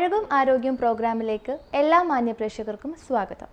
അഴകും ആരോഗ്യം പ്രോഗ്രാമിലേക്ക് എല്ലാ മാന്യ പ്രേക്ഷകർക്കും സ്വാഗതം.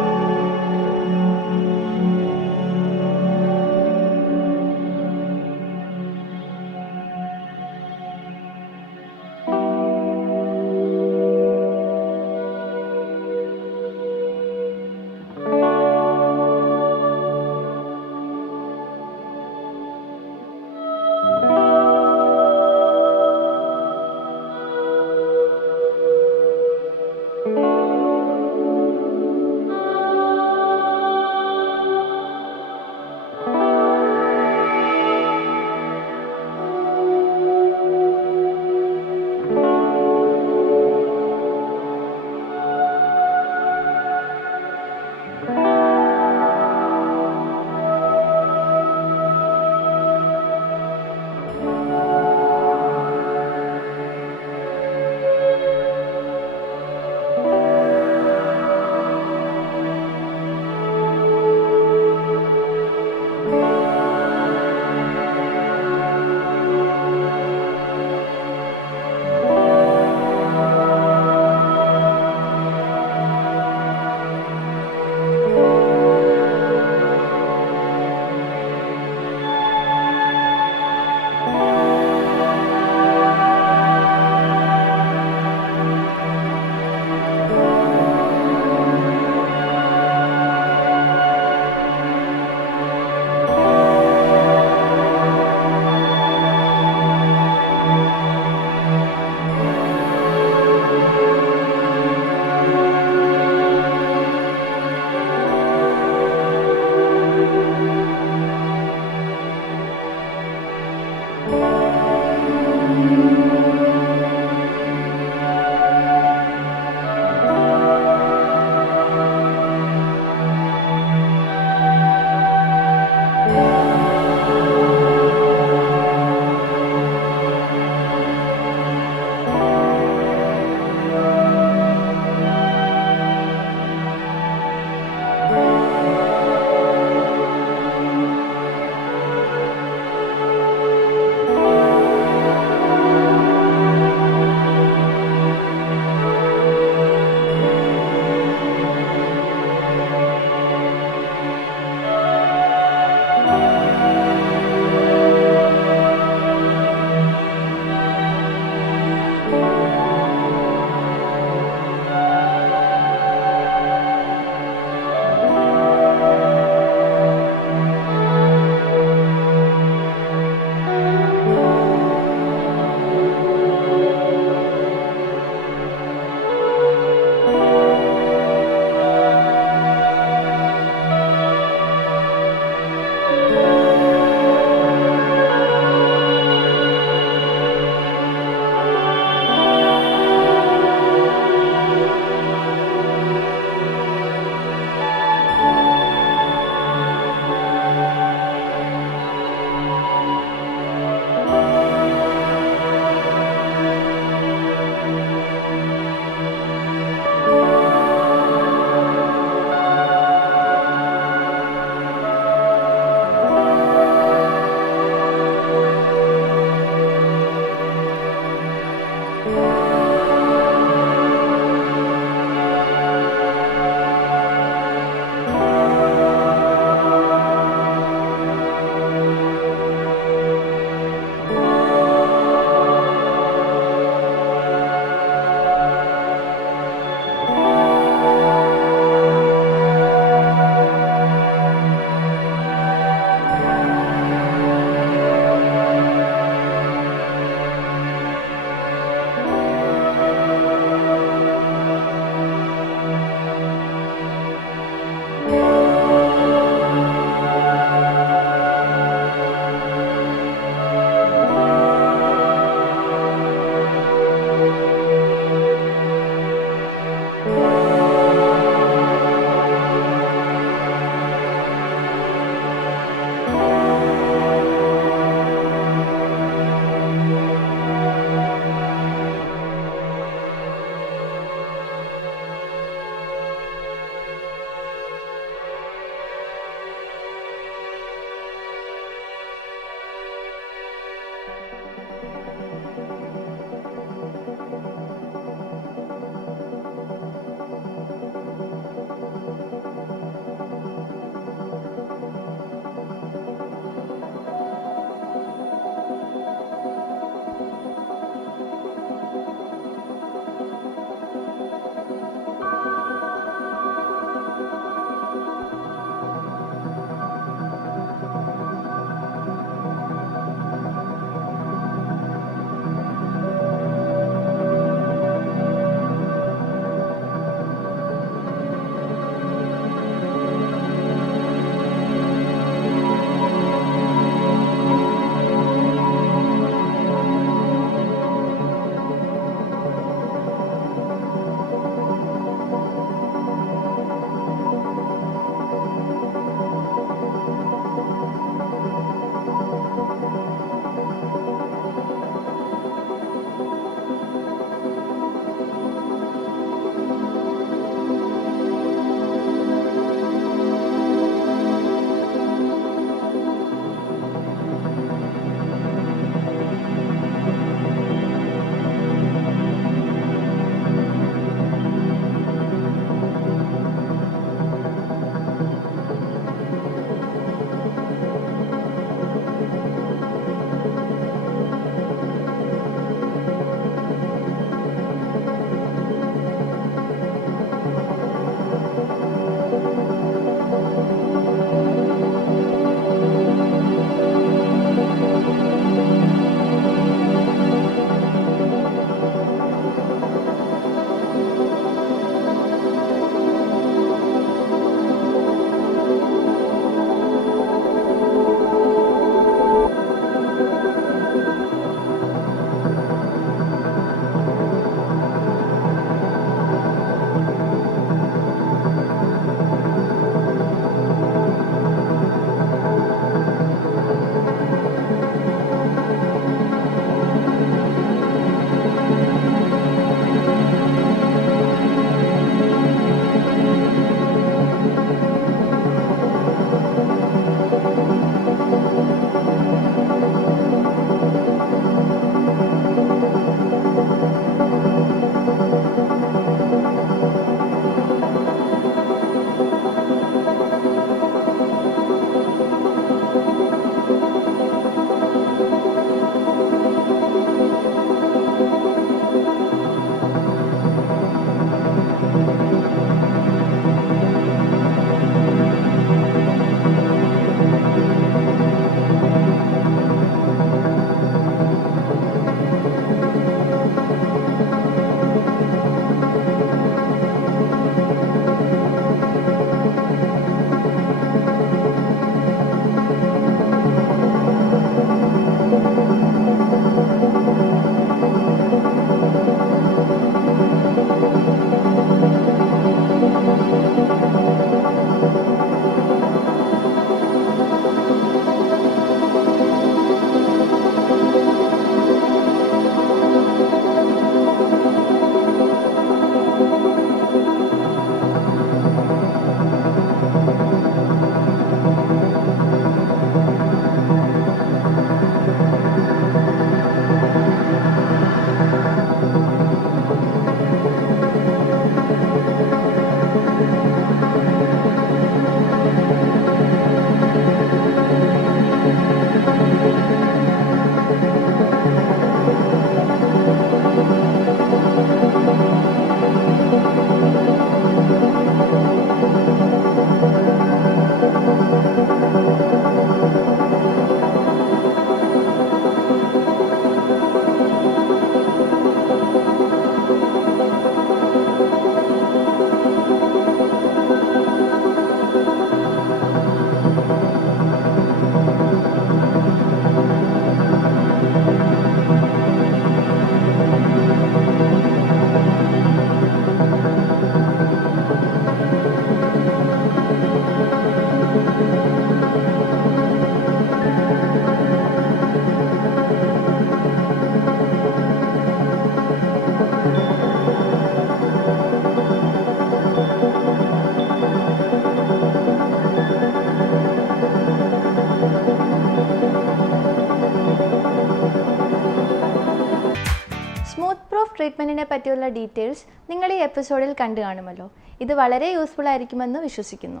ട്രീറ്റ്മെന്റിനെ പറ്റിയുള്ള ഡീറ്റെയിൽസ് നിങ്ങൾ ഈ എപ്പിസോഡിൽ കണ്ടു കാണുമല്ലോ. ഇത് വളരെ യൂസ്ഫുൾ ആയിരിക്കുമെന്ന് വിശ്വസിക്കുന്നു.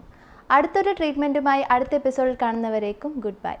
അടുത്തൊരു ട്രീറ്റ്മെന്റുമായി അടുത്ത എപ്പിസോഡിൽ കാണുന്നവരേക്കും ഗുഡ് ബൈ